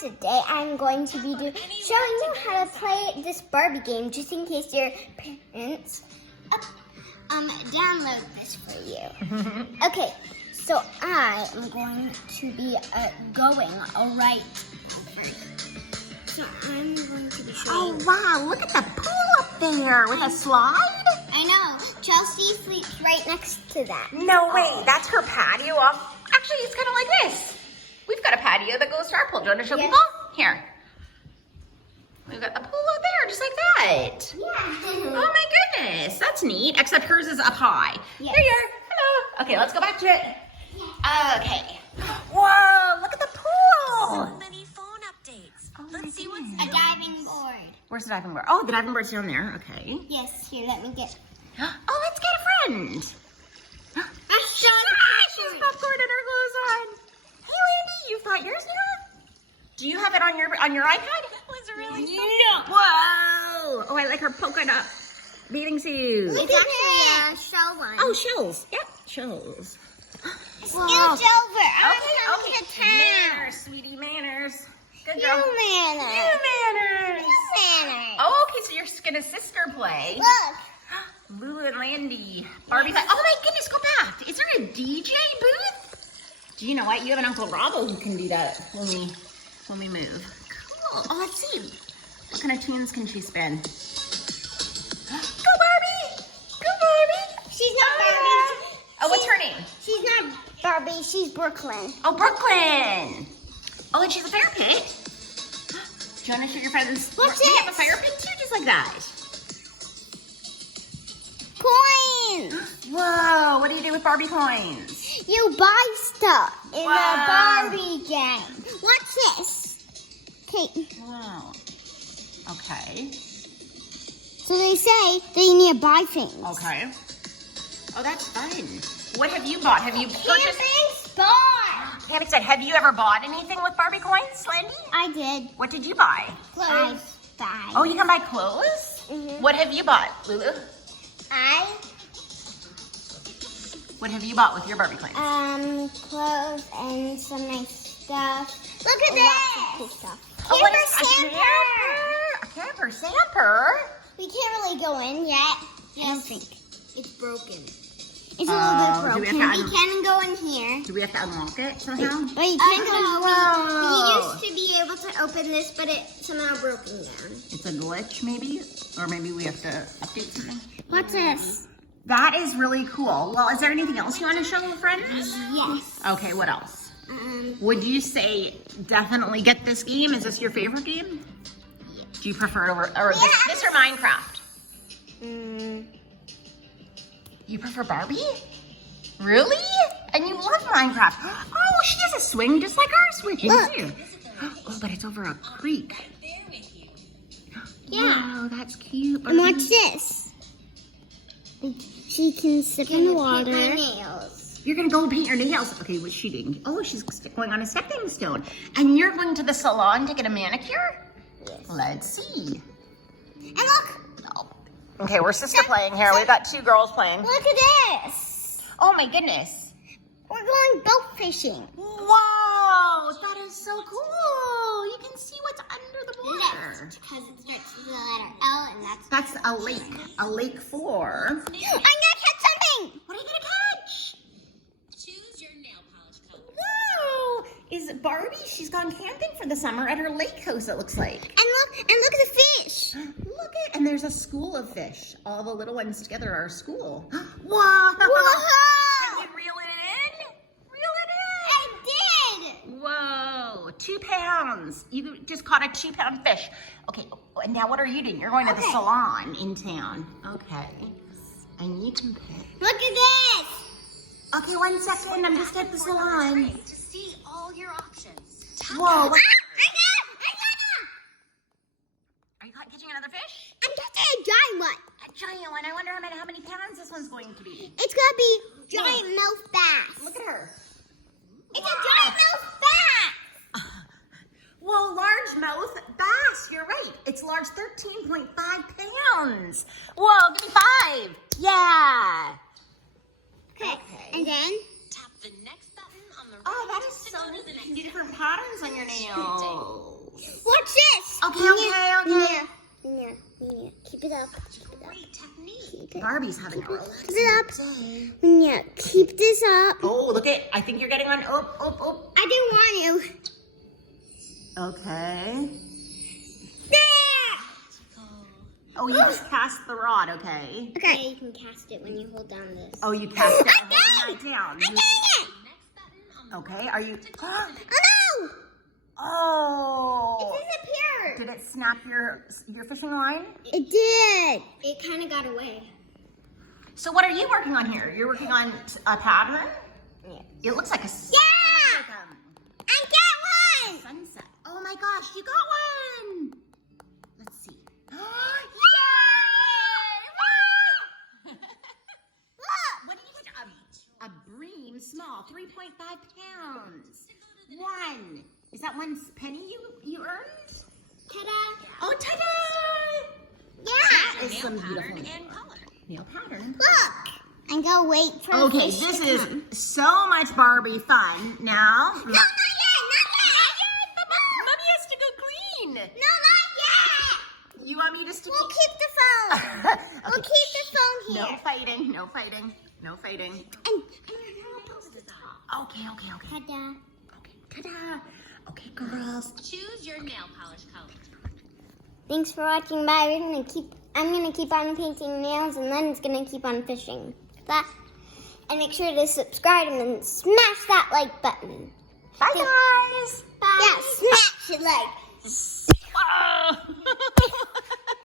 guys, today I'm going to be showing you how to play this Barbie game, just in case your parents download this for you. Okay, so I am going to be going right first. So I'm going to be showing. Oh wow! Look at the pool up there with a slide. I know. Chelsea sleeps right next to that. No way! That's her patio off. Actually, it's kind of like this. We've got a patio that goes to our pool. Do you want to show people? Here. We've got the pool out there, just like that. Yeah. Oh my goodness, that's neat. Except hers is up high. Yes. There you are. Hello. Okay, let's go back to it. Okay. Whoa! Look at the pool. So many phone updates. Let's see what's A diving board. Where's the diving board? Oh, the diving board's down there. Okay. Yes, here, let me get. Oh, let's get a friend. She's popcorn and her clothes on. Hey, Landy, you've got yours now? Do you have it on your iPad? That was really Yeah. Whoa! Oh, I like her polka dot bathing suit. It's actually a show one. Oh, shells. Yep, shells. It's over. I'm Okay. coming to town. Manners, sweetie, manners. Good New girl. manners. Manners. New manners. Oh, okay, so you're gonna sister play. Look. Lulu and Landi. Barbie. Oh my goodness, go back. Is there a DJ booth? Do you know what? You have an Uncle Robbo who can do that when we move. Cool. Oh, let's see. What kind of tunes can she spin? Go Barbie! Go Barbie! She's not Barbie. Oh, what's her name? She's not Barbie. She's Brooklyn. Oh, Brooklyn. Oh, and she's a fire pit. Do you want to show your friends? What's We have a this? fire pit too, just like that. Coins. Whoa, what do you do with Barbie coins? You buy stuff in Wow. a Barbie game. What's this? Okay. Wow. Okay. So they say that you need to buy things. Okay. Oh, that's fun. What have you bought? Have you purchased? Camping spot. Pammy said, have you ever bought anything with Barbie coins, Landy? I did. What did you buy? Clothes. Buy. Oh, you can buy clothes? Mhm. What have you bought, Lulu? What have you bought with your Barbie coins? Clothes and some nice stuff. Look at Lots this. of cool stuff. Camper What is Santa. A camper Samper? We can't really go in yet. I don't think. It's broken. It's a Oh, little do we bit have broken. to We can go in here. Do we have to unlock it somehow? But you can go. Whoa. We used to be able to open this, but it's somehow broken down. It's a glitch, maybe? Or maybe we have to update something? What's this? That is really cool. Well, is there anything else you want to show friends? Yes. Okay, what else? Would you say definitely get this game? Is this your favorite game? Do you prefer it over or this or Minecraft? You prefer Barbie? Really? And you love Minecraft. Oh, she has a swing just like our swing. Look. Oh, but it's over a creek. Yeah. Wow, that's cute. And what's this? She can sip in the water. My nails. You're gonna go paint your nails. Okay, what's she doing? Oh, she's going on a stepping stone. And you're going to the salon to get a manicure? Yes. Let's see. And look. Oh. Okay, we're sister playing here. We've got two girls playing. Look at this. Oh my goodness. We're going boat fishing. Wow, that is so cool. You can see what's under the water. Because it starts with the letter L, and That's a lake floor. I'm gonna catch something. What are you gonna catch? Choose your nail polish color. Wow, is Barbie? She's gone camping for the summer at her lake house, it looks like. And look at the fish. Look at, and there's a school of fish. All the little ones together are a school. Wow. Whoa! Can you reel it in? Reel it in. I did. Whoa, 2 pounds. You just caught a 2-pound fish. Okay, and now what are you doing? You're going to the salon in town. Okay. And you can pick. Look at this. Okay, 1 second. I'm just at the salon. To see all your options. Whoa. What? I Are you catching another fish? I'm catching a giant one. A giant one. I wonder how many pounds this one's going to be. It's gonna be giant mouth bass. Look at her. It's a giant mouth bass. Whoa, largemouth bass. You're right. It's large, 13.5 pounds. Whoa, give me 5. Yeah. Okay. And then Tap the next button on the Oh, that is so neat. You can do different patterns on your nails. Watch this. Okay. Yeah. Keep it up. Great technique. Keep it. Barbie's having a Keep it up. Yeah. Keep this up. Oh, look at, I think you're getting on, oh. I didn't want to. Okay. There. Oh, you just cast the rod, okay. Okay. Yeah, you can cast it when you hold down this. Oh, you cast it and hold it down. I did it. Okay, are you, Oh no! oh. It disappeared. Did it snap your fishing line? It did. It kind of got away. So what are you working on here? You're working on a pattern? Yeah. It looks like a, Yeah! I got one. sunset. Oh my gosh, you got one! Let's see. Yay! Look. What did you get? A bream small, 3.5 pounds. One. Is that one penny you earned? Ta-da. Oh, ta-da! Yeah. That is some Nail pattern beautiful and color. nail pattern. Look. I'm going to wait for Okay, the fish this to is come. so much Barbie fun. Now, No, not yet. Mommy has to go clean. No, not yet. You want me just to We'll keep the phone. We'll keep the phone No here. fighting, no fighting, no fighting. And Okay. ta-da. Okay, ta-da. Okay, girls. Choose your nail polish color. Thanks for watching. Bye. I'm gonna keep on painting nails, and then it's gonna keep on fishing. And make sure to subscribe and then smash that like button. Bye, guys. Yeah, smash it like. Oh.